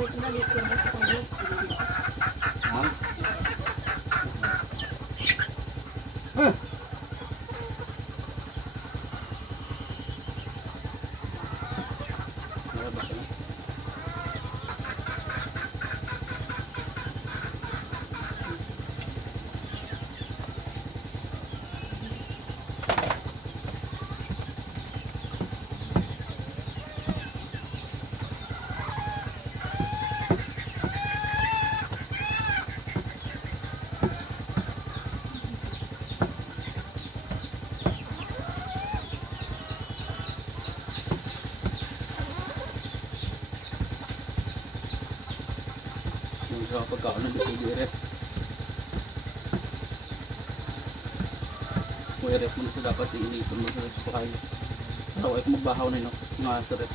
Wait na, lit yung gusto kong look. Ha? Marabas na. Yung sa pagkaon ng DPDRF. Kung i-ref mo na siya dapat iinipon mo sa sukahay. Araw ay kung magbahaw na yun, nga sa ref.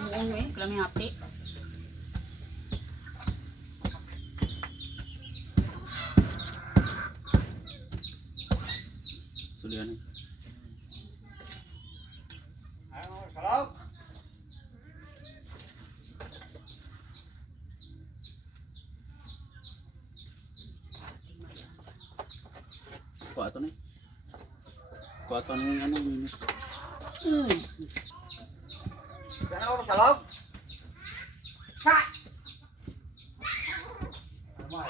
Muong eh, kami hati. Sulihan eh. Kuha ito na eh. Kuha ito na yung ano, minus. Jangan orang salok. Sa. Aman.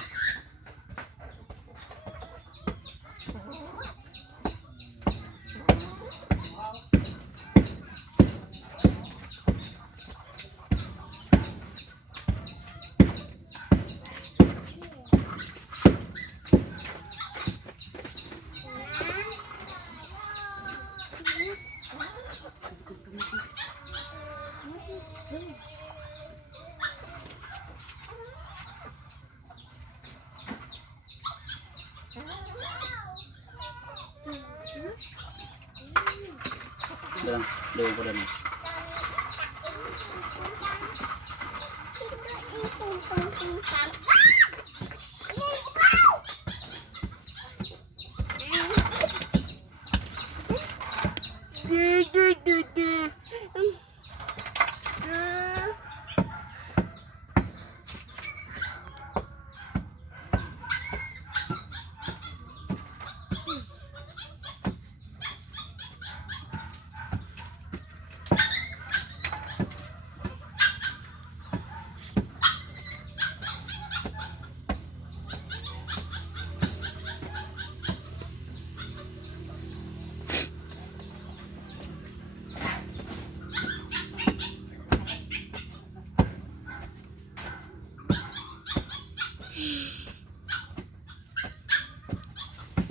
Dalang, dalang ko rin.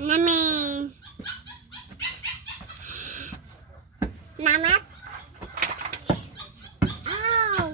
Namin. Namat. Ow.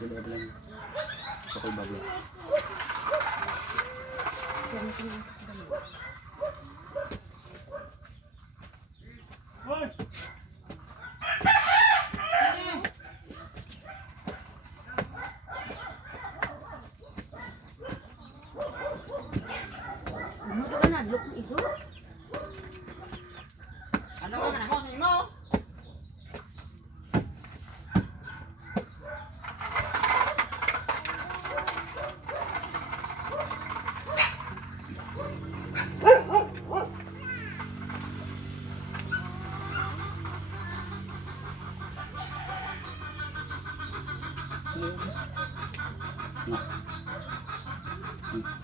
Sudah bilang pakai babla. Ano ka na? Look sa ito? Ano ka na mo sa imo? Nah.